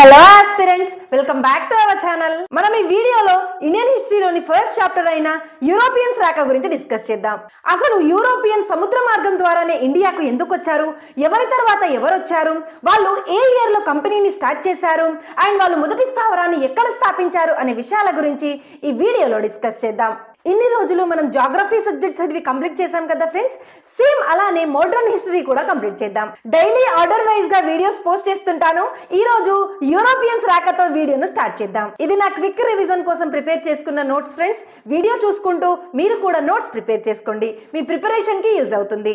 Hello aspirants, welcome back to our channel. మనం ఈ వీడియోలో ఇండియన్ హిస్టరీలోని ఫస్ట్ చాప్టర్ అయిన యూరోపియన్స్ రాక గురించి డిస్కస్ చేద్దాం. అసలు యూరోపియన్ సముద్ర మార్గం ద్వారానే ఇండియాకు ఎందుకు వచ్చారు, ఎవరి తర్వాత ఎవరు వచ్చారు, వాళ్ళు ఏ ఇయర్ లో కంపెనీని స్టార్ట్ చేశారు, అండ్ వాళ్ళు మొదటి స్థావరాన్ని ఎక్కడ స్థాపించారు అనే విషయాల గురించి ఈ వీడియోలో డిస్కస్ చేద్దాం. ఇన్ని రోజులు మనం జాగ్రఫీ సబ్జెక్ట్ చదివి కంప్లీట్ చేసాం కదా ఫ్రెండ్స్, సేమ్ అలానే మోడర్న్ హిస్టరీ కూడా కంప్లీట్ చేద్దాం. డైలీ ఆర్డర్ వైజ్ గా వీడియోస్ పోస్ట్ చేస్తుంటాను. ఈ రోజు యూరోపియన్స్ రాకతో వీడియోను స్టార్ట్ చేద్దాం. ఇది నా క్విక్ రివిజన్ కోసం ప్రిపేర్ చేసుకున్న నోట్స్ ఫ్రెండ్స్. వీడియో చూసుకుంటూ మీరు కూడా నోట్స్ ప్రిపేర్ చేసుకోండి, మీ ప్రిపరేషన్ కి యూజ్ అవుతుంది.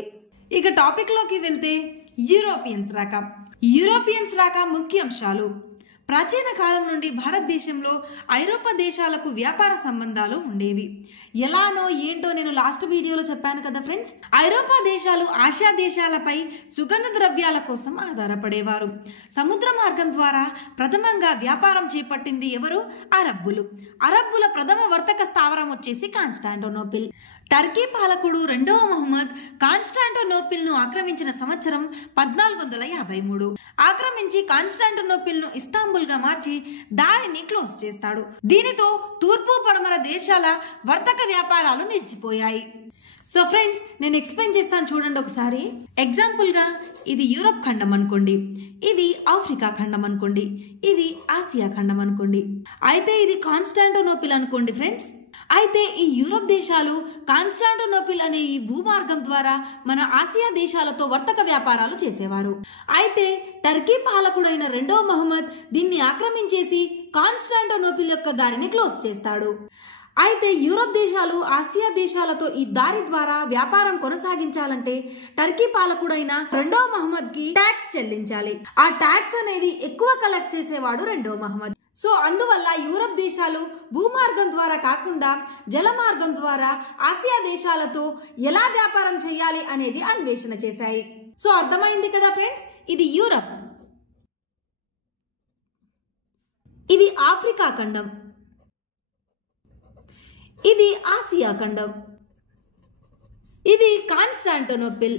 ఇక టాపిక్ లోకి వెళ్తే యూరోపియన్స్ రాక. యూరోపియన్స్ రాక ముఖ్య అంశాలు. ప్రాచీన కాలం నుండి భారతదేశంలో ఐరోపా దేశాలకు వ్యాపార సంబంధాలు ఉండేవి. ఎలానో ఏంటో నేను లాస్ట్ వీడియోలో చెప్పాను కదా ఫ్రెండ్స్. ఐరోపా దేశాలు ఆసియా దేశాలపై సుగంధ ద్రవ్యాల కోసం ఆధారపడేవారు. సముద్ర మార్గం ద్వారా ప్రథమంగా వ్యాపారం చేపట్టింది ఎవరు? అరబ్బుల ప్రథమ వర్తక స్థావరం వచ్చేసి కాన్స్టాంటినోపిల్. టర్కీ పాలకుడు రెండవ మహమ్మద్ కాన్స్టాంటినోపిల్ ను ఆక్రమించిన సంవత్సరం 1453. ఆక్రమించి కాన్స్టాంటినోపిల్ ను ఇస్తాంబుల్ గా మార్చి దారిని క్లోజ్ చేస్తాడు. దీనితో తూర్పు పడమర దేశాల వర్తక వ్యాపారాలు నిలిచిపోయాయి. సో ఫ్రెండ్స్, నేను ఎక్స్ప్లెయిన్ చేస్తాను చూడండి ఒకసారి. ఎగ్జాంపుల్ గా ఇది యూరప్ ఖండం అనుకోండి, ఇది ఆఫ్రికా ఖండం అనుకోండి, ఇది ఆసియా ఖండం అనుకోండి. అయితే ఇది కాన్స్టాంటినోపిల్ అనుకోండి ఫ్రెండ్స్. అయితే ఈ యూరప్ దేశాలు కాన్స్టాంటినోపిల్ అనే ఈ భూమార్గం ద్వారా మన ఆసియా దేశాలతో వర్తక వ్యాపారాలు చేసేవారు. అయితే టర్కీ పాలకుడైన రెండవ మహమ్మద్ దీన్ని ఆక్రమించేసి కాన్స్టాంటినోపిల్ యొక్క దారిని క్లోజ్ చేస్తాడు. అయితే యూరప్ దేశాలు ఆసియా దేశాలతో ఈ దారి ద్వారా వ్యాపారం కొనసాగించాలంటే టర్కీ పాలకుడైన రెండవ మహమ్మద్ కి ట్యాక్స్ చెల్లించాలి. ఆ ట్యాక్స్ అనేది ఎక్కువ కలెక్ట్ చేసేవాడు రెండవ మహమ్మద్. సో అందువల్ల యూరప్ దేశాలు భూమార్గం ద్వారా కాకుండా జల మార్గం ద్వారా ఆసియా దేశాలతో ఎలా వ్యాపారం చేయాలి అనేది అన్వేషణ చేశాయి. సో అర్థమైంది కదా ఫ్రెండ్స్. ఇది యూరప్, ఇది ఆఫ్రికా ఖండం, ఇది ఆసియా ఖండం, ఇది కాన్స్టాంటినోపిల్,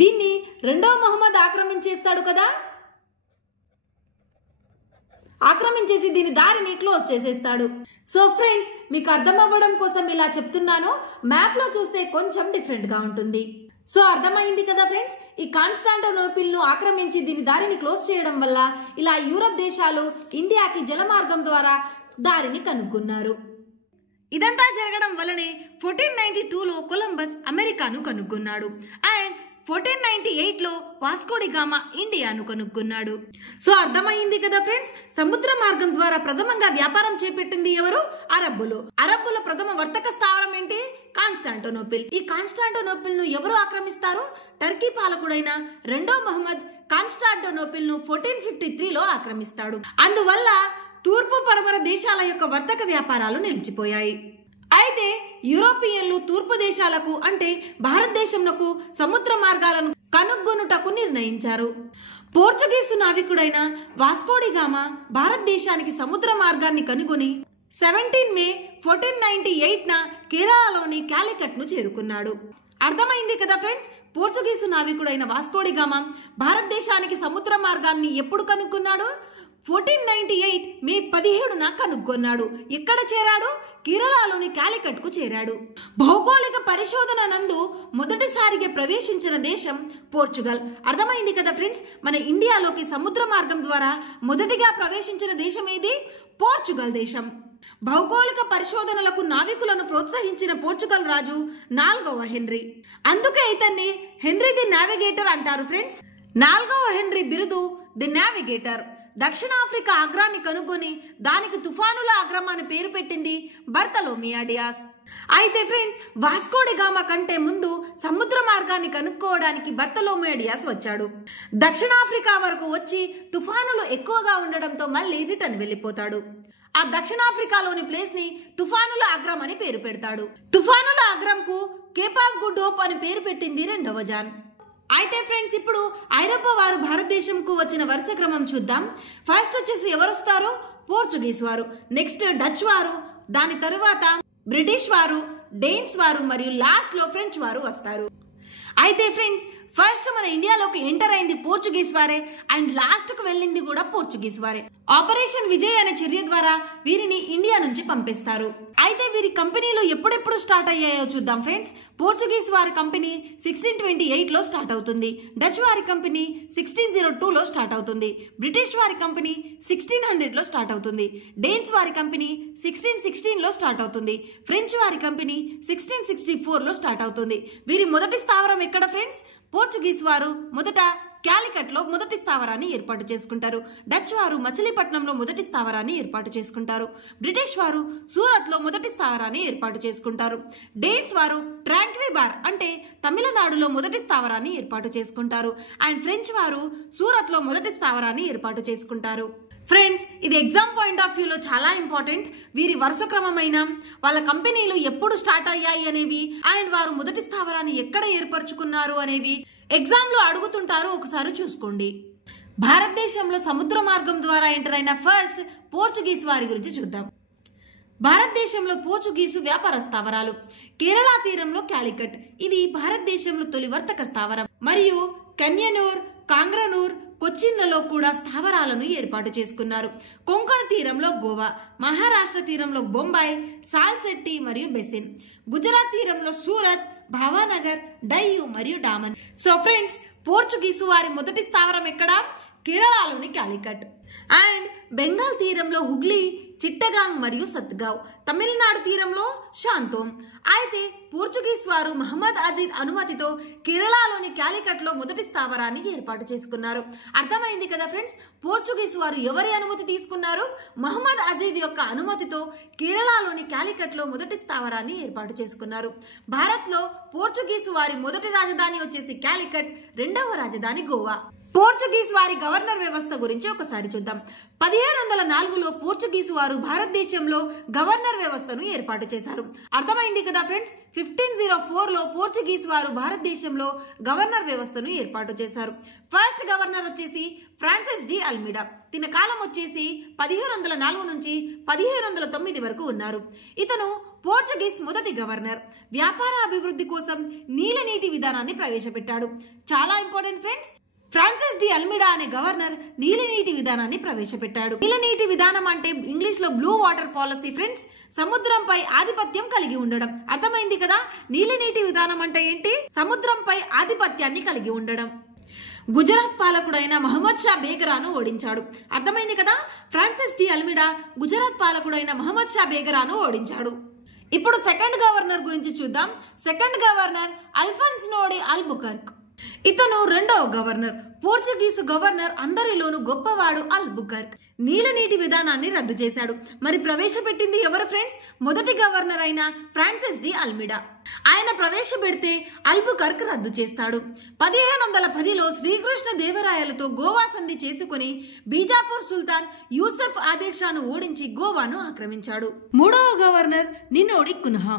దీన్ని రెండవ మహమ్మద్ ఆక్రమించేస్తాడు కదా, ఆక్రమించేసి దీని దారిని క్లోజ్ చేసేస్తాడు. సో ఫ్రెండ్స్, మీకు అర్థం అవ్వడం కోసం ఇలా చెప్తున్నాను. మ్యాప్ లో చూస్తే కొంచెం డిఫరెంట్ గా ఉంటుంది. సో అర్థమైంది కదా ఫ్రెండ్స్. ఈ కాన్స్టాంటినోపిల్ ను ఆక్రమించి దీని దారిని క్లోజ్ చేయడం వల్ల ఇలా యూరప్ దేశాలు ఇండియాకి జలమార్గం ద్వారా దారిని కనుక్కున్నారు. ఇదంతా జరగడం వల్లనే 1492లో కొలంబస్ అమెరికాను కనుక్కున్నాడు. అండ్ 1498లో వాస్కోడి గామా ఇండియాను కనుక్కున్నాడు. సో అర్థమైంది కదా ఫ్రెండ్స్. సముద్ర మార్గం ద్వారా ప్రథమంగా వ్యాపారం చేపట్టింది ఎవరు? అరబ్బుల ప్రథమ వర్తక స్థావరం ఏంటి? కాన్స్టాంటినోపిల్. ఈ కాన్స్టాంటినోపిల్ ను ఎవరు ఆక్రమిస్తారు? టర్కీ పాలకుడైన రెండో మహమ్మద్ కాన్స్టాంటినోపిల్ ను 1453లో ఆక్రమిస్తాడు. అందువల్ల తూర్పు పడమర దేశాల యొక్క వర్తక వ్యాపారాలు నిలిచిపోయాయి. అయితే యూరోపియన్లు తూర్పు దేశాలకు అంటే భారతదేశంకు సముద్ర మార్గాలను కనుగొనుటకు నిర్ణయించారు. పోర్చుగీసు నావికుడైన వాస్కోడి గామా భారతదేశానికి సముద్ర మార్గాన్ని కనుగొని 17 మే 1498న కేరళలోని కాలికట్ ను చేరుకున్నాడు. అర్థమైంది కదా ఫ్రెండ్స్. పోర్చుగీసు నావికుడైన వాస్కోడి గామా భారతదేశానికి సముద్ర మార్గాన్ని ఎప్పుడు కనుక్కున్నాడు? 1498 మే 17న కనుగొన్నాడు. ఎక్కడ చేరాడు? కేరళలోని కాలికట్ కు చేరాడు. భౌగోళిక పరిశోధన నందు మొదటిసారిగా ప్రవేశించిన దేశం పోర్చుగల్. అర్థమైంది కదా ఫ్రెండ్స్. మన ఇండియాలోకి సముద్ర మార్గం ద్వారా మొదటిగా ప్రవేశించిన దేశం ఏది? పోర్చుగల్ దేశం. భౌగోళిక పరిశోధనలకు నావికులను ప్రోత్సహించిన పోర్చుగల్ రాజు 4వ హెన్రీ. అందుకే ఇతన్ని హెన్రీ ది నావిగేటర్ అంటారు ఫ్రెండ్స్. 4వ హెన్రీ బిరుదు ది నావిగేటర్. దక్షిణాఫ్రికా అగ్రాన్ని కనుగొని దానికి తుఫానుల అగ్రం అని పేరు పెట్టింది బర్తలోమియో డియాస్. అయితే ఫ్రెండ్స్, వాస్కోడి గామా కంటే ముందు సముద్ర మార్గాన్ని కనుక్కోవడానికి బర్తలోమియో డియాస్ వచ్చాడు. దక్షిణాఫ్రికా వరకు వచ్చి తుఫానులు ఎక్కువగా ఉండడంతో మళ్ళీ రిటర్న్ వెళ్ళిపోతాడు. ఆ దక్షిణాఫ్రికాలోని ప్లేస్ ని తుఫానుల అగ్రం అని పేరు పెడతాడు. తుఫానుల అగ్రంకు కేప్ ఆఫ్ గుడ్ హోప్ అని పేరు పెట్టింది రెండవ జాన్. అయితే ఫ్రెండ్స్, ఇప్పుడు ఐరోపా వారు భారతదేశంకు వచ్చిన వరుస క్రమం చూద్దాం. ఫస్ట్ వచ్చేసి ఎవరు వస్తారు? పోర్చుగీస్ వారు, నెక్స్ట్ డచ్ వారు, దాని తరువాత బ్రిటిష్ వారు, డేన్స్ వారు మరియు లాస్ట్ లో ఫ్రెంచ్ వారు వస్తారు. అయితే ఫ్రెండ్స్, ఫస్ట్ మన ఇండియాలోకి ఎంటర్ అయింది పోర్చుగీస్ వారే అండ్ లాస్ట్ కు వెళ్ళింది కూడా పోర్చుగీస్ వారే. ఆపరేషన్ విజయ్ అనే చర్య ద్వారా వీరిని ఇండియా నుంచి పంపిస్తారు. అయితే వీరి కంపెనీలు ఎప్పుడెప్పుడు స్టార్ట్ అయ్యాయో చూద్దాం ఫ్రెండ్స్. పోర్చుగీస్ వారి కంపెనీ 1628 లో స్టార్ట్ అవుతుంది. డచ్ వారి కంపెనీ 1602 లో స్టార్ట్ అవుతుంది. బ్రిటిష్ వారి కంపెనీ 1600 లో స్టార్ట్ అవుతుంది. డేన్స్ వారి కంపెనీ 1616 లో స్టార్ట్ అవుతుంది. ఫ్రెంచ్ వారి కంపెనీ 1664 లో స్టార్ట్ అవుతుంది. వీరి మొదటి స్థావరం ఎక్కడ ఫ్రెండ్స్? పోర్చుగీస్ వారు మొదట క్యాలికట్ లో మొదటి స్థావరాన్ని ఏర్పాటు చేసుకుంటారు. డచ్ వారు మచిలీపట్నంలో మొదటి స్థావరాన్ని ఏర్పాటు చేసుకుంటారు. బ్రిటిష్ వారు సూరత్ లో మొదటి స్థావరాన్ని ఏర్పాటు చేసుకుంటారు. డేన్స్ వారు ట్రాంక్విబార్ అంటే తమిళనాడులో మొదటి స్థావరాన్ని ఏర్పాటు చేసుకుంటారు. అండ్ ఫ్రెంచ్ వారు సూరత్ లో మొదటి స్థావరాన్ని ఏర్పాటు చేసుకుంటారు. ఫ్రెండ్స్, ఇది ఎగ్జామ్ పాయింట్ ఆఫ్ వ్యూలో చాలా ఇంపార్టెంట్. వీరి వరుస క్రమమైన వాళ్ళ కంపెనీలు ఎప్పుడు స్టార్ట్ అయ్యాయి అనేవి అండ్ వారు మొదటి స్థావరాన్ని ఎక్కడ ఏర్పరచుకున్నారు అనేవి ఎగ్జామ్ లో అడుగుతుంటారు, ఒకసారి చూసుకోండి. భారతదేశంలో సముద్ర మార్గం ద్వారా ఎంటర్ అయిన ఫస్ట్ పోర్చుగీస్ వారి గురించి చూద్దాం. భారతదేశంలో పోర్చుగీసు వ్యాపార స్థావరాలు. కేరళ తీరంలో క్యాలికట్, ఇది భారతదేశంలో తొలి వర్తక స్థావరం. మరియు కన్యనూర్, కాంగ్రనూర్, కొచ్చిన్లలో కూడా స్థావరాలను ఏర్పాటు చేసుకున్నారు. కొంకణ్ తీరంలో గోవా, మహారాష్ట్ర తీరంలో బొంబాయి, సాల్సెట్టి మరియు బెసిన్, గుజరాత్ తీరంలో సూరత్, భావానగర్, డయ్యూ మరియు డామన్. సో ఫ్రెండ్స్, పోర్చుగీసు వారి మొదటి స్థావరం ఎక్కడ? కేరళలోని క్యాలికట్. అండ్ బెంగాల్ తీరంలో హుగ్లీ, చిట్టగాంగ్ మరియు సత్గావ్, తమిళనాడు తీరంలో శాంతోమ్. అయితే పోర్చుగీస్ వారు మహమ్మద్ అజీజ్ అనుమతితో కేరళలోని క్యాలికట్ లో మొదటి స్థావరాన్ని ఏర్పాటు చేసుకున్నారు. అర్థమైంది కదా ఫ్రెండ్స్, పోర్చుగీస్ వారు ఎవరి అనుమతి తీసుకున్నారు? మహమ్మద్ అజీజ్ యొక్క అనుమతితో కేరళలోని క్యాలికట్ లో మొదటి స్థావరాన్ని ఏర్పాటు చేసుకున్నారు. భారత్ లో పోర్చుగీసు వారి మొదటి రాజధాని వచ్చేసి క్యాలికట్, రెండవ రాజధాని గోవా. పోర్చుగీస్ వారి గవర్నర్ వ్యవస్థ గురించి ఒకసారి చూద్దాం. 1504లో పోర్చుగీసు వారు భారతదేశంలో గవర్నర్ వ్యవస్థను ఏర్పాటు చేశారు. అర్థమైంది కదా ఫ్రెండ్స్, 1504లో పోర్చుగీస్ వారు భారతదేశంలో గవర్నర్ వ్యవస్థను ఏర్పాటు చేశారు. ఫస్ట్ గవర్నర్ వచ్చేసి ఫ్రాన్సిస్ డి అల్మిడా. తిన కాలం వచ్చేసి 1504 నుంచి 1509 వరకు ఉన్నారు. ఇతను పోర్చుగీస్ మొదటి గవర్నర్. వ్యాపార అభివృద్ధి కోసం నీలనీటి విధానాన్ని ప్రవేశపెట్టాడు. చాలా important friends, Francis de Almeida అనే గవర్నర్ నీలనీటి విధానాన్ని ప్రవేశపెట్టాడు. నీలనీటి విధానం అంటే ఇంగ్లీష్ లో బ్లూ వాటర్ పాలసీ ఫ్రెండ్స్. సముద్రంపై ఆధిపత్యం కలిగి ఉండడం. అర్థమైంది కదా, నీలనీటి విధానం అంటే ఏంటి? సముద్రంపై ఆధిపత్యాన్ని కలిగి ఉండడం. గుజరాత్ పాలకుడైన మహమ్మద్ షా బేగరాను ఓడించాడు. అర్థమైంది కదా, ఫ్రాన్సిస్ డి అల్మిడా గుజరాత్ పాలకుడైన మహమ్మద్ షా బేగరాను ఓడించాడు. ఇప్పుడు సెకండ్ గవర్నర్ గురించి చూద్దాం. Second governor Alfonso de Albuquerque. ఇతను రెండవ గవర్నర్. పోర్చుగీసు గవర్నర్ అందరిలోనూ గొప్పవాడు ఆల్బుకర్క్. నీలనీటి విధానాన్ని రద్దు చేశాడు. మరి ప్రవేశపెట్టింది ఎవరు ఫ్రెండ్స్? మొదటి గవర్నర్ అయిన ఫ్రాన్సిస్ డి అల్మిడా. ఆయన ప్రవేశపెడితే ఆల్బుకర్క్ రద్దు చేస్తాడు. 1510లో శ్రీకృష్ణ దేవరాయలతో గోవా సంధి చేసుకుని బీజాపూర్ సుల్తాన్ యూసఫ్ ఆదిల్ షాను ఓడించి గోవాను ఆక్రమించాడు. మూడవ గవర్నర్ నినోడి కున్హా.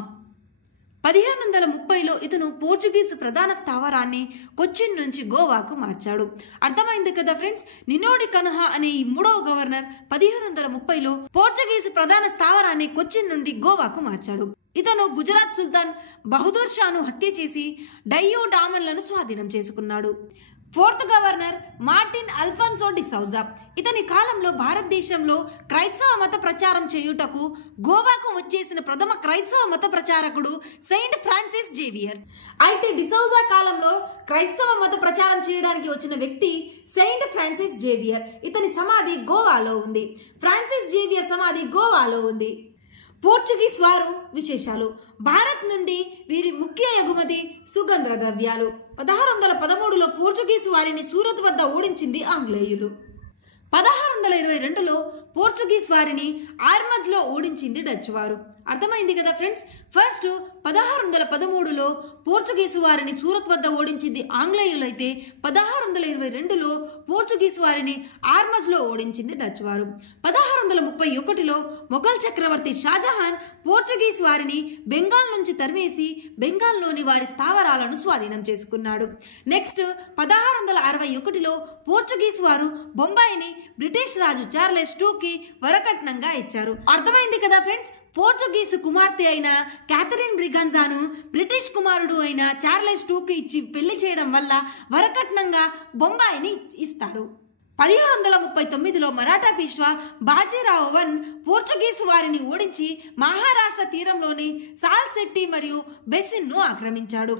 1530లో ఇతను పోర్చుగీసు ప్రధాన స్థావరాన్ని కొచ్చిన్ నుంచి గోవాకు మార్చాడు. అర్థమైంది కదా ఫ్రెండ్స్, నినోడి కన్హా అనే ఈ మూడవ గవర్నర్ 1530లో పోర్చుగీసు ప్రధాన స్థావరాన్ని కొచ్చిన్ నుండి గోవాకు మార్చాడు. ఇతను గుజరాత్ సుల్తాన్ బహదూర్ షాను హత్య చేసి డయ్యూ డామన్లను స్వాధీనం చేసుకున్నాడు. Fourth governor Martin Alfonso de Sousa. ఇతని కాలంలో భారతదేశంలో క్రైస్తవ మత ప్రచారం చేయుటకు గోవాకు వచ్చేసిన ప్రథమ క్రైస్తవ మత ప్రచారకుడు సెయింట్ ఫ్రాన్సిస్ జేవియర్. అయితే డిసౌజా కాలంలో క్రైస్తవ మత ప్రచారం చేయడానికి వచ్చిన వ్యక్తి సెయింట్ ఫ్రాన్సిస్ జేవియర్. ఇతని సమాధి గోవాలో ఉంది. ఫ్రాన్సిస్ జేవియర్ సమాధి గోవాలో ఉంది. పోర్చుగీస్ వారు విశేషాలు. భారత్ నుండి వీరి ముఖ్య ఎగుమతి సుగంధ ద్రవ్యాలు. 1613లో పోర్చుగీసు వారిని సూరత్ వద్ద ఓడించింది ఆంగ్లేయులు. 1622లో పోర్చుగీస్ వారిని ఆర్మజ్లో ఓడించింది డచ్ వారు. అర్థమైంది కదా ఫ్రెండ్స్, ఫస్ట్ 1613లో పోర్చుగీసు వారిని సూరత్ వద్ద ఓడించింది ఆంగ్లేయులైతే 1622లో పోర్చుగీసు వారిని ఆర్మజ్లో ఓడించింది డచ్ వారు. 1631లో మొఘల్ చక్రవర్తి షాజహాన్ పోర్చుగీస్ వారిని బెంగాల్ నుంచి తరిమేసి బెంగాల్లోని వారి స్థావరాలను స్వాధీనం చేసుకున్నాడు. నెక్స్ట్ 1661లో పోర్చుగీస్ వారు బొంబాయిని బ్రిటిష్ రాజు చార్లెస్ టూకి వరకట్నంగా ఇచ్చారు. అర్థమైంది కదా ఫ్రెండ్స్. పోర్చుగీసు కుమార్తె అయిన క్యాథరిన్ బ్రిగన్జాను బ్రిటిష్ కుమారుడు అయిన చార్లెస్ టూకి ఇచ్చి పెళ్లి చేయడం వల్ల వరకట్నంగా బొంబాయిని ఇస్తారు. 1739లో మరాఠా పీష్వా బాజీరావు I పోర్చుగీసు వారిని ఓడించి మహారాష్ట్ర తీరంలోని సాల్సెట్టి మరియు బెసిన్ను ఆక్రమించాడు.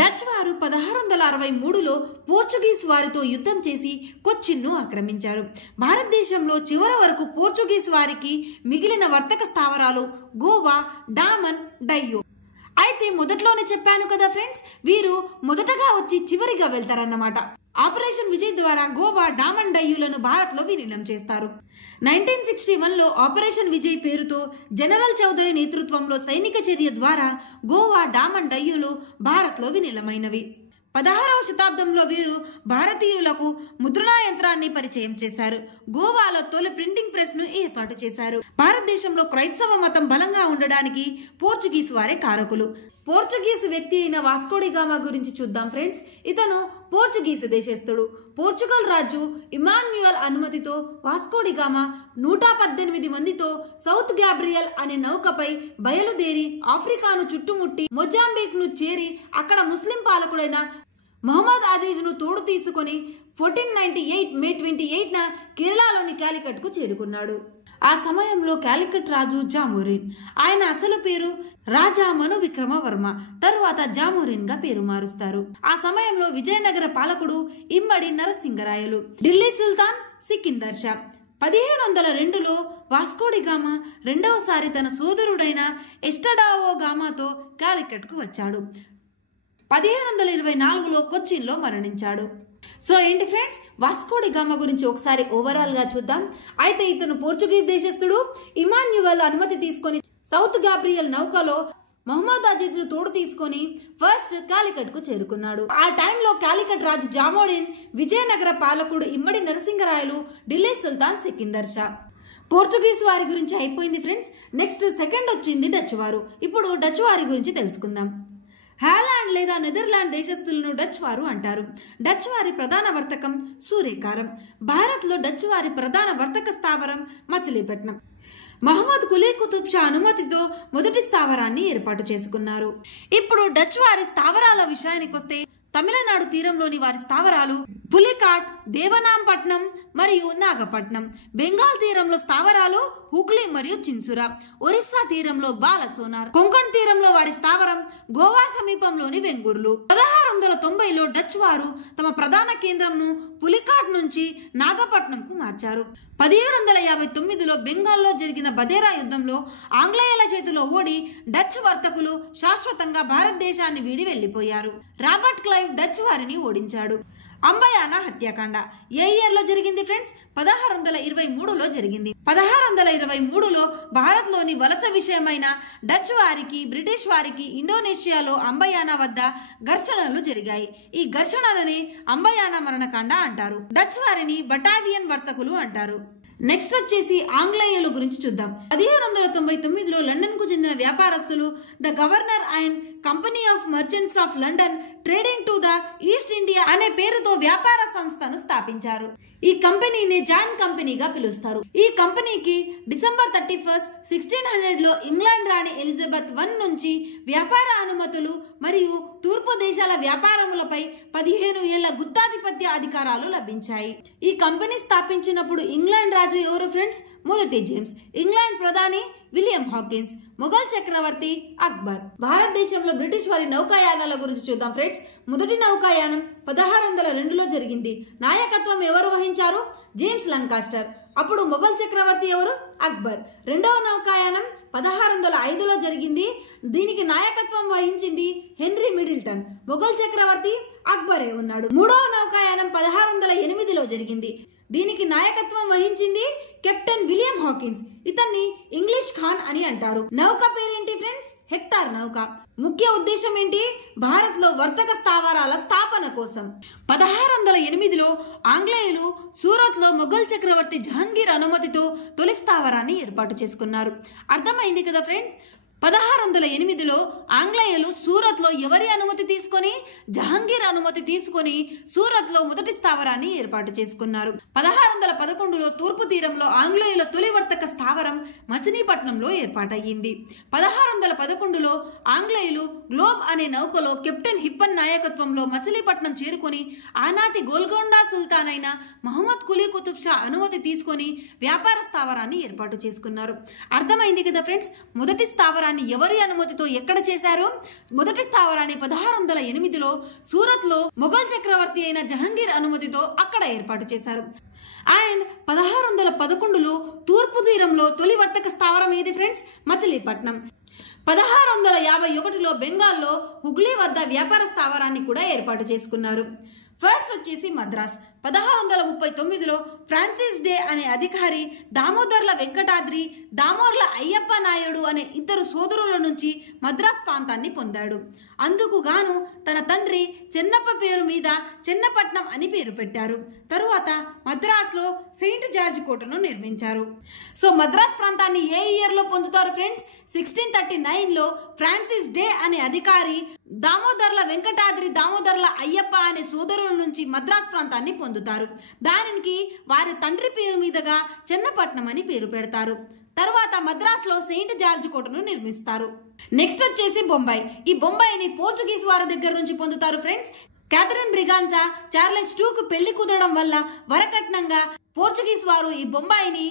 డచ్ వారు 1663లో పోర్చుగీస్ వారితో యుద్ధం చేసి కొచ్చిన్ను ఆక్రమించారు. భారతదేశంలో చివరి వరకు పోర్చుగీస్ వారికి మిగిలిన వర్తక స్థావరాలు గోవా, డామన్, డయ్యో. అయితే మొదట్లోనే చెప్పాను కదా ఫ్రెండ్స్, వీరు మొదటగా వచ్చి చివరిగా వెళ్తారన్నమాట. ఆపరేషన్ విజయ్ ద్వారా గోవా, డామన్, డయ్యూలను భారత్లో విలీనం చేస్తారు. 1961లో ఆపరేషన్ విజయ్ పేరుతో జనరల్ చౌదరి నేతృత్వంలో సైనిక చర్య ద్వారా గోవా, డామన్, డయ్యూలు భారత్లో విలీనమైనవి. 16వ శతాబ్దంలో వీరు భారతీయులకు ముద్రణా యంత్రాన్ని పరిచయం చేశారు. గోవాలో తొలి ప్రింటింగ్ ప్రెస్ ను ఏర్పాటు చేశారు. భారతదేశంలో క్రైస్తవ మతం బలంగా ఉండడానికి పోర్చుగీసు వారే కారకులు. పోర్చుగీసు వ్యక్తి అయిన వాస్కోడిగామా గురించి చూద్దాం ఫ్రెండ్స్. ఇతను పోర్చుగీసు దేశస్థుడు. పోర్చుగల్ రాజు ఇమాన్యుయల్ అనుమతితో వాస్కోడిగామా 118 మందితో సౌత్ గ్యాబ్రియల్ అనే నౌకపై బయలుదేరి ఆఫ్రికాను చుట్టుముట్టి మొజాంబిక్ ను చేరి అక్కడ ముస్లిం పాలకుడైన మహమ్మద్ అదీజ్ను తోడు తీసుకొని 1498 మే 28న కేరళలోని కాలికట్కు చేరుకున్నాడు. ఆ సమయంలో కాలికట్ రాజు జామోరిన్. ఆయన అసలు పేరు రాజా మను విక్రమవర్మ. తరువాత జామోరిన్ గా పేరు మారుస్తారు. ఆ సమయంలో విజయనగర పాలకుడు ఇమ్మడి నరసింగరాయలు. ఢిల్లీ సుల్తాన్ సికిందర్ షా. 1502లో వాస్కోడిగామా రెండవసారి తన సోదరుడైన ఎస్టడావో గామాతో కాలికట్కు వచ్చాడు. 1524లో కొచ్చిన్లో మరణించాడు. సో ఏంటి ఫ్రెండ్స్, వాస్కోడిగామా గురించి ఒకసారి ఓవరాల్ గా చూద్దాం. అయితే ఇతను పోర్చుగీస్ దేశస్థుడు. ఇమాన్యువల్ అనుమతి తీసుకొని సౌత్ గాబ్రియల్ నౌకలో మహమ్మద్ అజీద్ ను తోడు తీసుకొని ఫస్ట్ కాలికట్ కు చేరుకున్నాడు. ఆ టైంలో కాలికట్ రాజు జామోరిన్, విజయనగర పాలకుడు ఇమ్మడి నరసింగరాయలు, ఢిల్లీ సుల్తాన్ సికిందర్ షా. పోర్చుగీస్ వారి గురించి అయిపోయింది ఫ్రెండ్స్. నెక్స్ట్ సెకండ్ వచ్చింది డచ్ వారు. ఇప్పుడు డచ్ వారి గురించి తెలుసుకుందాం. హాలాండ్ లేదా నెదర్లాండ్ దేశస్థులను డచ్ వారు అంటారు. డచ్ వారి ప్రధాన వర్తకం సూర్యకారం. భారత్లో డచ్ వారి ప్రధాన వర్తక స్థావరం మచిలీపట్నం. మహమ్మద్ కులీ కుతుబ్ షా అనుమతితో మొదటి స్థావరాన్ని ఏర్పాటు చేసుకున్నారు. ఇప్పుడు డచ్ వారి స్థావరాల విషయానికొస్తే తమిళనాడు తీరంలోని వారి స్థావరాలు పులికాట్, దేవనాంపట్నం మరియు నాగపట్నం. బెంగాల్ తీరంలో స్థావరాలు హుగ్లీ మరియు చిన్సురా. ఒరిస్సా తీరంలో బాలసోనార్. కొంకణ్ తీరంలో వారి స్థావరం గోవా సమీపంలోని వెంగూర్లు. 1690లో డచ్ వారు తమ ప్రధాన కేంద్రంను పులికాట్ నుంచి నాగపట్నంకు మార్చారు. 1759లో బెంగాల్లో జరిగిన బదేరా యుద్ధంలో ఆంగ్లేయుల చేతిలో ఓడి డచ్ వర్తకులు శాశ్వతంగా భారతదేశాన్ని వీడి వెళ్లిపోయారు. రాబర్ట్ క్లైవ్ డచ్ వారిని ఓడించాడు. అంబయానా హత్యాకాండ ఏ ఇయర్ లో జరిగింది ఫ్రెండ్స్? 1623లో జరిగింది. 1623లో భారత్లోని వలస విషయమైన డచ్ వారికి, బ్రిటిష్ వారికి ఇండోనేషియాలో అంబయానా వద్ద ఘర్షణలు జరిగాయి. ఈ ఘర్షణలని అంబయానా మరణకాండ అంటారు. డచ్ వారిని బటావియన్ వర్తకులు అంటారు. నెక్స్ట్ వచ్చేసి ఆంగ్లేయుల గురించి చూద్దాం. 1799లో లండన్ కు చెందిన వ్యాపారస్తులు the governor and company of merchants of London trading to the east India అనే పేరుతో వ్యాపార సంస్థను స్థాపించారు. ఈ కంపెనీని జాయింట్ కంపెనీగా పిలుస్తారు. ఈ కంపెనీకి డిసెంబర్ 31, 1600లో ఇంగ్లాండ్ రాణి ఎలిజబెత్ I నుంచి వ్యాపార అనుమతులు మరియు తూర్పు దేశాల వ్యాపారములపై 15 ఏళ్ల గుత్తాధిపత్య అధికారాలు లభించాయి. ఈ కంపెనీ స్థాపించినప్పుడు ఇంగ్లాండ్ రాజు ఎవరు ఫ్రెండ్స్? మొదటి జేమ్స్. ఇంగ్లాండ్ ప్రధాని విలియం హాకిన్స్. మొఘల్ చక్రవర్తి అక్బర్. భారతదేశంలో బ్రిటిష్ వారి నౌకాయానాల గురించి చూద్దాం ఫ్రెండ్స్. మొదటి నౌకాయానం 1602లో జరిగింది. నాయకత్వం ఎవరు వహించారు? జేమ్స్ లంకాస్టర్. అప్పుడు మొఘల్ చక్రవర్తి ఎవరు? అక్బర్. రెండవ నౌకాయానం 1605లో జరిగింది. దీనికి నాయకత్వం వహించింది హెన్రీ మిడిల్టన్. మొఘల్ చక్రవర్తి అక్బరే ఉన్నాడు. మూడవ నౌకాయానం 1608లో జరిగింది. దీనికి నాయకత్వం వహించింది కెప్టెన్ విలియం హాకిన్స్. ఇతన్ని ఇంగ్లీష్ ఖాన్ అని అంటారు. నౌక పేరేంటి ఫ్రెండ్స్? హెక్టార్ నౌక. ముఖ్య ఉద్దేశం ఏంటి? భారత్ లో వర్తక స్థావరాల స్థాపన కోసం. 1608లో ఆంగ్లేయులు సూరత్ లో మొఘల్ చక్రవర్తి జహంగీర్ అనుమతితో తొలి స్థావరాన్ని ఏర్పాటు చేసుకున్నారు. అర్థమైంది కదా ఫ్రెండ్స్. 1608లో ఆంగ్లేయులు సూరత్లో ఎవరి అనుమతి తీసుకొని, జహంగీర్ అనుమతి తీసుకొని సూరత్లో మొదటి స్థావరాన్ని ఏర్పాటు చేసుకున్నారు. 1611లో తూర్పు తీరంలో ఆంగ్లేయుల తొలి వర్తక స్థావరం మచిలీపట్నంలో ఏర్పాటయ్యింది. 1611లో ఆంగ్లేయులు గ్లోబ్ అనే నౌకలో కెప్టెన్ హిప్పన్ నాయకత్వంలో మచిలీపట్నం చేరుకొని ఆనాటి గోల్కొండ సుల్తాన్ అయిన మహమ్మద్ కులీ కుతుబ్ షా అనుమతి తీసుకొని వ్యాపార స్థావరాన్ని ఏర్పాటు చేసుకున్నారు. అర్థమైంది కదా ఫ్రెండ్స్, మొదటి స్థావరాన్ని ఎవరి అనుమతితో ఎక్కడ చేశారు? మొదటి స్థావరాన్ని 1608లో సూరత్లో మొఘల్ చక్రవర్తి అయిన జహంగీర్ అనుమతితో అక్కడ ఏర్పాటు చేశారు. అండ్ 1611లో తూర్పు తీరంలో తొలి వర్తక స్థావరం ఏది ఫ్రెండ్స్? మచిలీపట్నం. 1651లో బెంగాల్లో హుగ్లీ వద్ద వ్యాపార స్థావరాన్ని కూడా ఏర్పాటు చేసుకున్నారు. ఫస్ట్ వచ్చేసి మద్రాస్. 1639లో ఫ్రాన్సిస్ డే అనే అధికారి దామోదర్ల వెంకటాద్రి, దామోర్ల అయ్యప్ప నాయుడు అనే ఇద్దరు సోదరుల నుంచి మద్రాస్ ప్రాంతాన్ని పొందాడు. అందుకు గాను తన తండ్రి చెన్నప్ప పేరు మీద చెన్నపట్నం అని పేరు పెట్టారు. తరువాత మద్రాస్లో సెయింట్ జార్జ్ కోటను నిర్మించారు. సో మద్రాస్ ప్రాంతాన్ని ఏ ఇయర్లో పొందుతారు ఫ్రెండ్స్? 1639లో ఫ్రాన్సిస్ డే అనే అధికారి దామోదర్ల వెంకటాద్రి, దామోదర్ల అయ్యప్ప అనే సోదరుల నుంచి మద్రాస్ ప్రాంతాన్ని పొందుతారు. దానికి వారి తండ్రి పేరు మీదుగా చెన్నపట్నం అని పేరు పెడతారు. తరువాత మద్రాసులో సెయింట్ జార్జ్ కోటను నిర్మిస్తారు. నెక్స్ట్ వచ్చేసి బొంబాయి. ఈ బొంబాయిని పోర్చుగీస్ వారి దగ్గర నుంచి పొందుతారు ఫ్రెండ్స్. క్యాథరిన్ బ్రిగాన్జా చార్లెస్ టూకు పెళ్లి కుదరడం వల్ల వరకట్నంగా పోర్చుగీస్ వారు ఈ బొంబాయిని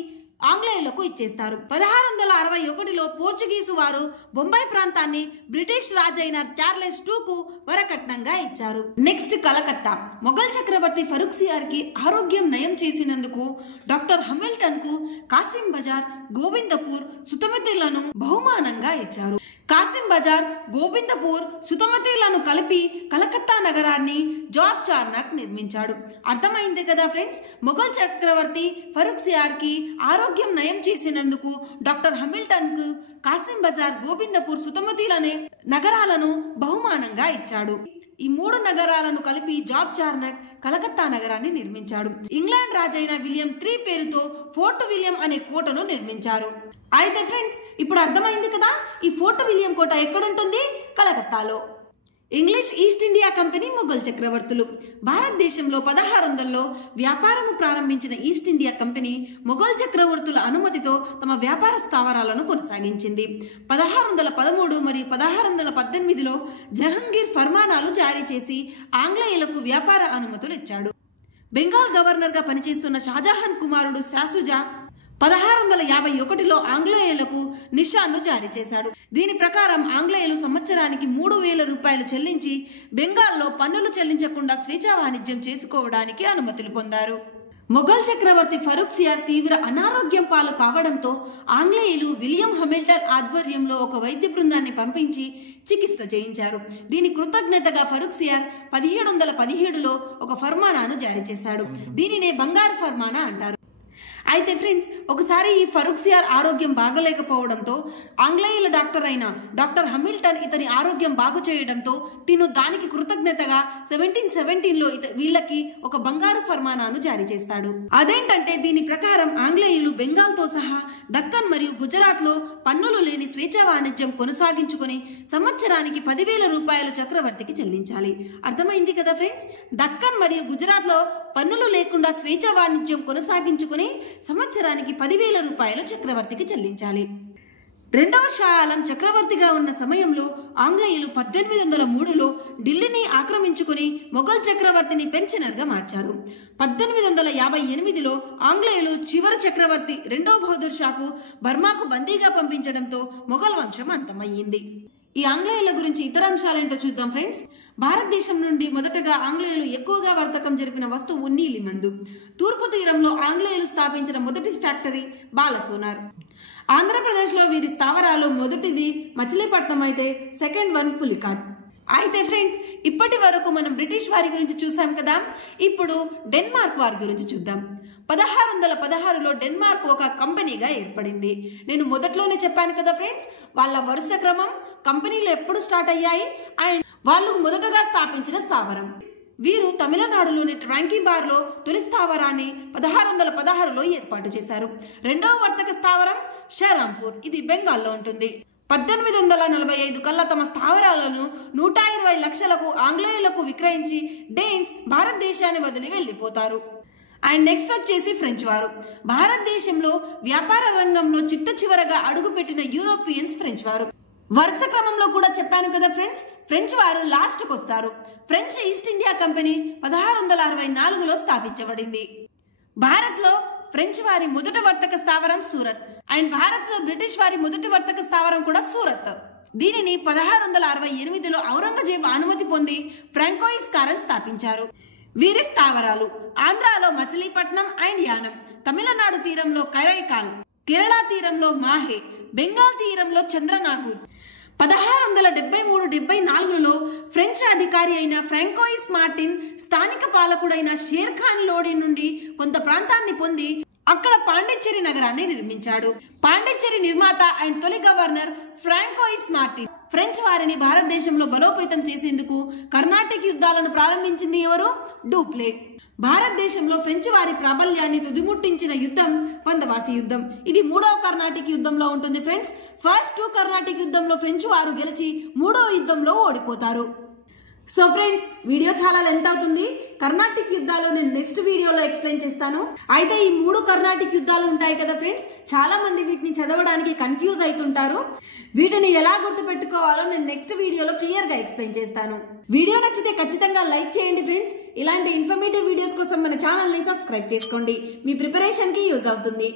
ఆంగ్లేయులకు ఇచ్చేస్తారు. 1661లో పోర్చుగీసు వారు బొంబాయి ప్రాంతాన్ని బ్రిటిష్ రాజైన చార్లెస్ టూకు వరకట్నంగా ఇచ్చారు. నెక్స్ట్ కలకత్తా. మొఘల్ చక్రవర్తి ఫరూక్సియార్ కి ఆరోగ్యం నయం చేసినందుకు డాక్టర్ హమిల్టన్ కు కాసిం బజార్, గోవిందపూర్, సుతమతిలను బహుమానంగా ఇచ్చారు. కాసిం బజార్, గోవిందపూర్, సుతమతిలను కలిపి కలకత్తా నగరాన్ని జాబ్ చార్నక్ నిర్మించాడు. అర్థమైంది కదా ఫ్రెండ్స్, మొఘల్ చక్రవర్తి ఫరూక్సియార్ కి ఆరోగ్యం నయం చేసినందుకు డాక్టర్ హమిల్టన్ కు కాసిం బజార్, గోవిందపూర్, సుతమతిలనే నగరాలను బహుమానంగా ఇచ్చాడు. ఈ మూడు నగరాలను కలిపి జాబ్ చార్నక్ కలకత్తా నగరాన్ని నిర్మించాడు. ఇంగ్లాండ్ రాజైన విలియం III పేరుతో ఫోర్ట్ విలియం అనే కోటను నిర్మించారు. అయితే ఫ్రెండ్స్, ఇప్పుడు అర్థమైంది కదా ఈ ఫోర్ట్ విలియం కోట ఎక్కడుంటుంది? కలకత్తాలో. English east India company Mughal చక్రవర్తులు. భారతదేశంలో 1600లో వ్యాపారము ప్రారంభించిన ఈస్ట్ ఇండియా కంపెనీ మొఘల్ చక్రవర్తుల అనుమతితో తమ వ్యాపార స్థావరాలను కొనసాగించింది. 1613 మరియు 1618లో జహంగీర్ ఫర్మానాలు జారీ చేసి ఆంగ్లేయులకు వ్యాపార అనుమతులు ఇచ్చాడు. బెంగాల్ గవర్నర్గా పనిచేస్తున్న షాజహాన్ కుమారుడు శాసుజా 1651లో ఆంగ్లేయులకు నిషాన్ను జారీ చేశాడు. దీని ప్రకారం ఆంగ్లేయులు సంవత్సరానికి 3000 రూపాయలు చెల్లించి బెంగాల్లో పన్నులు చెల్లించకుండా స్వేచ్ఛా వాణిజ్యం చేసుకోవడానికి అనుమతులు పొందారు. మొఘల్ చక్రవర్తి ఫరూక్సియార్ తీవ్ర అనారోగ్యం పాలు కావడంతో ఆంగ్లేయులు విలియం హమిల్టన్ ఆధ్వర్యంలో ఒక వైద్య బృందాన్ని పంపించి చికిత్స చేయించారు. దీని కృతజ్ఞతగా ఫరూక్సియార్ 1717లో ఒక ఫర్మానాను జారీ చేశాడు. దీనినే బంగారు ఫర్మానా అంటారు. అయితే ఫ్రెండ్స్, ఒకసారి ఈ ఫరూక్సియార్ ఆరోగ్యం బాగలేకపోవడంతో ఆంగ్లేయుల డాక్టర్ అయిన డాక్టర్ హమిల్టన్ ఇతని ఆరోగ్యం బాగు చేయడంతో తిను దానికి కృతజ్ఞతగా 1717లో వీళ్ళకి ఒక బంగారు ఫర్మానాను జారీ చేస్తాడు. అదేంటంటే దీని ప్రకారం ఆంగ్లేయులు బెంగాల్తో సహా దక్కన్ మరియు గుజరాత్లో పన్నులు లేని స్వేచ్ఛా వాణిజ్యం కొనసాగించుకుని సంవత్సరానికి 10,000 రూపాయలు చక్రవర్తికి చెల్లించాలి. అర్థమైంది కదా ఫ్రెండ్స్, దక్కన్ మరియు గుజరాత్లో పన్నులు లేకుండా స్వేచ్ఛా వాణిజ్యం కొనసాగించుకుని సంవత్సరానికి 10,000 రూపాయలు చక్రవర్తికి చెల్లించాలి. రెండవ షా ఆలం చక్రవర్తిగా ఉన్న సమయంలో ఆంగ్లేయులు 1803లో ఢిల్లీని ఆక్రమించుకుని మొఘల్ చక్రవర్తిని పెన్షనర్గా మార్చారు. 1858లో ఆంగ్లేయులు చివరి చక్రవర్తి రెండో బహదూర్ షాకు బర్మాకు బందీగా పంపించడంతో మొఘల్ వంశం అంతమయ్యింది. ఈ ఆంగ్లేయుల గురించి ఇతర అంశాలేంటో చూద్దాం ఫ్రెండ్స్. భారతదేశం నుండి మొదటగా ఆంగ్లేయులు ఎక్కువగా వర్తకం జరిపిన వస్తువు నీలి మందు. తూర్పు తీరంలో ఆంగ్లేయులు స్థాపించిన మొదటి ఫ్యాక్టరీ బాలసోనార్. ఆంధ్రప్రదేశ్లో వీరి స్థావరాలు మొదటిది మచిలీపట్నం అయితే సెకండ్ వన్ పులికాట్. అయితే ఫ్రెండ్స్, ఇప్పటి వరకు మనం బ్రిటిష్ వారి గురించి చూసాం కదా, ఇప్పుడు డెన్మార్క్ వారి గురించి చూద్దాం. 1616లో డెన్మార్క్ ఒక కంపెనీగా ఏర్పడింది. నేను మొదట్లోనే చెప్పాను కదా ఫ్రెండ్స్, వాళ్ళ వరుస క్రమం కంపెనీలు ఎప్పుడు స్టార్ట్ అయ్యాయి అండ్ వాళ్ళు మొదటగా స్థాపించిన స్థావరం. వీరు తమిళనాడులోని ట్రాంకిబార్లో తొలి స్థావరాన్ని 1616లో ఏర్పాటు చేశారు. రెండవ వర్తక స్థావరం షారాంపూర్, ఇది బెంగాల్లో ఉంటుంది. 1845 కల్లా తమ స్థావరాలను 120 లక్షలకు ఆంగ్లేయులకు విక్రయించి డేన్స్ భారతదేశాన్ని వదిలి వెళ్ళిపోతారు. అండ్ నెక్స్ట్ వచ్చేసి ఫ్రెంచ్ వారు. భారతదేశంలో వ్యాపార రంగంలో చిట్ట చివరగా అడుగుపెట్టిన యూరోపియన్స్ ఫ్రెంచ్ వారు. వరుస క్రమంలో కూడా చెప్పాను కదా ఫ్రెండ్స్, ఫ్రెంచ్ వారు లాస్ట్కి వస్తారు. ఫ్రెంచ్ ఈస్ట్ ఇండియా కంపెనీ 1664లో స్థాపించబడింది. భారత్లో ఫ్రెంచ్ వారి మొదటి వర్తక స్థావరం సూరత్ అండ్ భారత్లో బ్రిటిష్ వారి మొదటి వర్తక స్థావరం కూడా సూరత్. దీనిని 1668లో ఔరంగజేబు అనుమతి పొంది ఫ్రాంకోయిస్ కారన్ స్థాపించారు. వీరి స్థావరాలు ఆంధ్రాలో మచిలీపట్నం అండ్ యానం, తమిళనాడు తీరంలో కరైకాల్, కేరళ తీరంలో మాహే, బెంగాల్ తీరంలో చంద్రనాగూర్. 1673-74లో ఫ్రెంచ్ అధికారి అయిన ఫ్రాంకోయిస్ మార్టిన్ స్థానిక పాలకుడైన షేర్ ఖాన్ లోడి నుండి కొంత ప్రాంతాన్ని పొంది అక్కడ పాండిచ్చేరి నగరాన్ని నిర్మించాడు. పాండిచ్చేరి నిర్మాత అండ్ తొలి గవర్నర్ ఫ్రాంకోయిస్ మార్టిన్. ఫ్రెంచ్ వారిని భారతదేశంలో బలోపేతం చేసేందుకు కర్ణాటిక్ యుద్ధాలను ప్రారంభించింది ఎవరు? డూప్లే. భారతదేశంలో ఫ్రెంచ్ వారి ప్రాబల్యాన్ని తుదిముట్టించిన యుద్ధం వందవాసి యుద్ధం. ఇది 3వ కర్ణాటిక్ యుద్ధంలో ఉంటుంది ఫ్రెండ్స్. ఫస్ట్ 2 కర్ణాటిక్ యుద్ధంలో ఫ్రెంచ్ వారు గెలిచి 3వ యుద్ధంలో ఓడిపోతారు. సో ఫ్రెండ్స్, వీడియో చాలా లెంత్ అవుతుంది. కర్ణాటిక్ యుద్ధాలు నేను నెక్స్ట్ వీడియోలో ఎక్స్ప్లెయిన్ చేస్తాను. అయితే ఈ 3 కర్ణాటిక్ యుద్ధాలు ఉంటాయి కదా ఫ్రెండ్స్, చాలా మంది వీటిని చదవడానికి కన్ఫ్యూజ్ అవుతుంటారు. వీటిని ఎలా గుర్తుపెట్టుకోవాలో నేను నెక్స్ట్ వీడియోలో క్లియర్ గా ఎక్స్ప్లెయిన్ చేస్తాను. వీడియో నచ్చితే ఖచ్చితంగా లైక్ చేయండి ఫ్రెండ్స్. ఇలాంటి ఇన్ఫర్మేటివ్ వీడియోస్ కోసం మన ఛానల్ ని సబ్స్క్రైబ్ చేసుకోండి. మీ ప్రిపరేషన్ కి యూజ్ అవుతుంది.